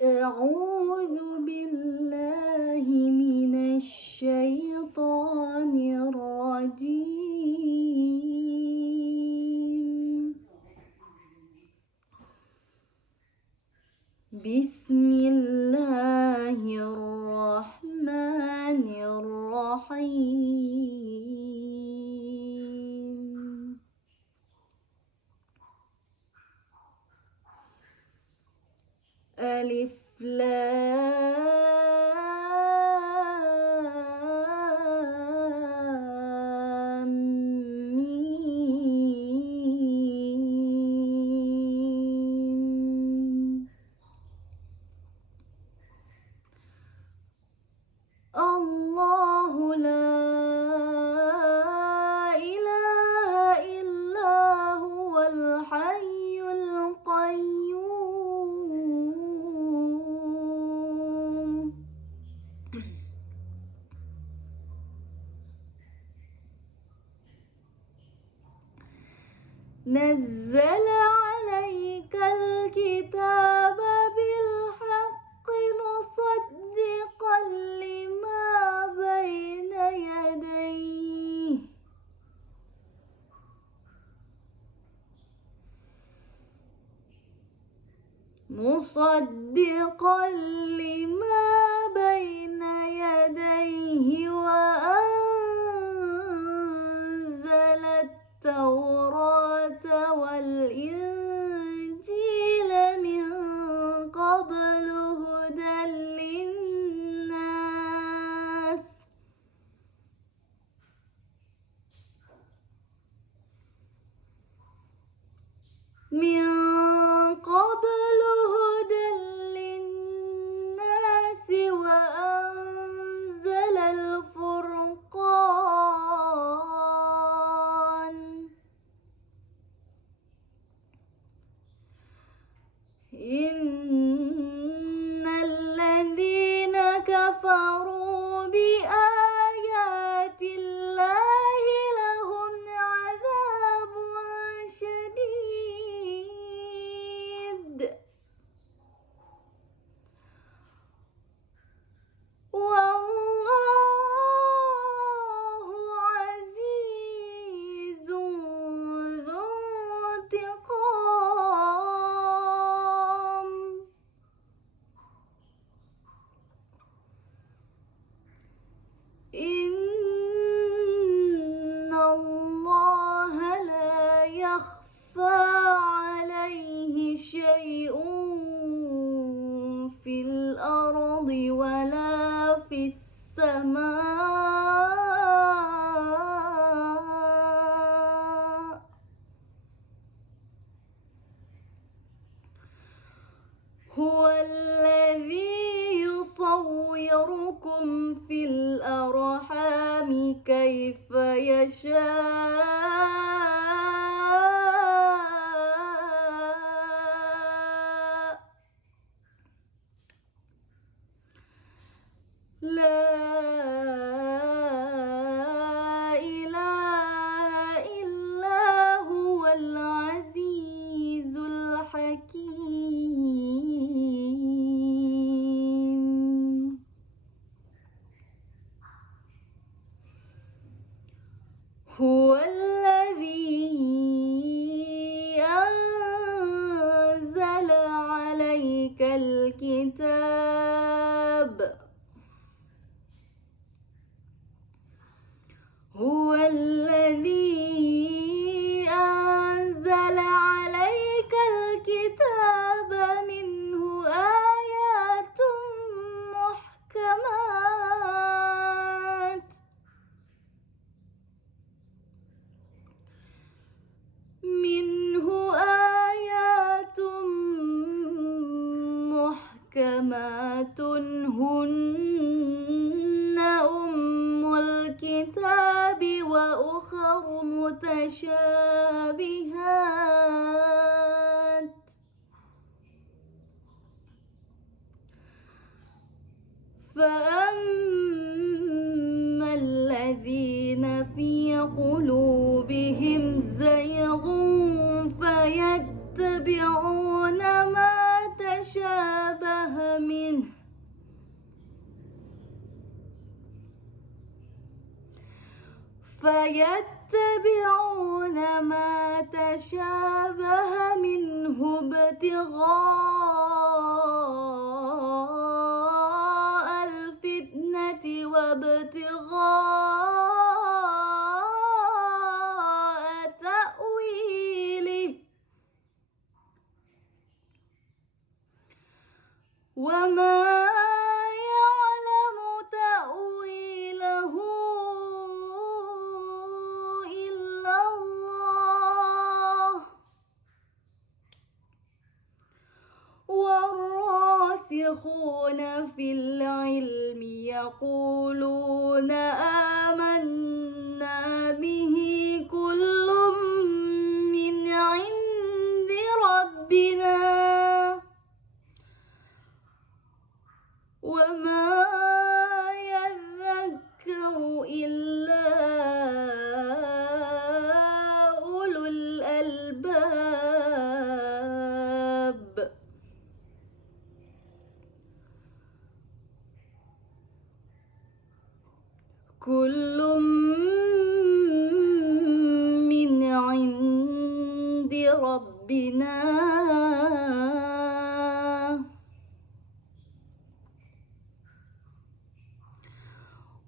أعوذ بالله من الشيطان الرجيم. بسم الله الرحمن الرحيم. ألف لام ميم. الله لا إله إلا هو الحي القيوم. نزل عليك الكتاب بالحق مصدقا لما بين يديه وأنزل التوراة والإنجيل من قبل هدى للناس وأنزل الفرقان. إن الذين كفروا بآيات الله لهم عذاب شديد والله عزيز ذو انتقام. إن الله لا يخفى عليه شيء في الأرض ولا في السماء. هو الذي يصوركم في الأرحام كيف يشاء. لا إله إلا هو العزيز الحكيم. هو الذي أنزل عليك الكتاب. هو الذي أنزل عليك الكتاب منه آيات محكمات هن أم الكتاب وأخر متشابهات. فأما الذين في قلوبهم زيغ فيتبعون ما تشابه فيتبعون ما تشابه منه ابتغاء الفتنة وابتغاء تأويله وما يعلم تأويله إلا الله والراسخون في العلم يقولون آمنا به كل من عند ربنا وما يذكر إلا أولو الألباب كل من عند ربنا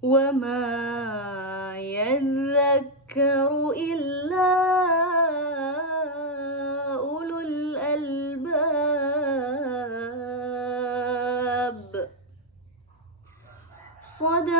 وما يذكر إلا أولو الألباب. صدق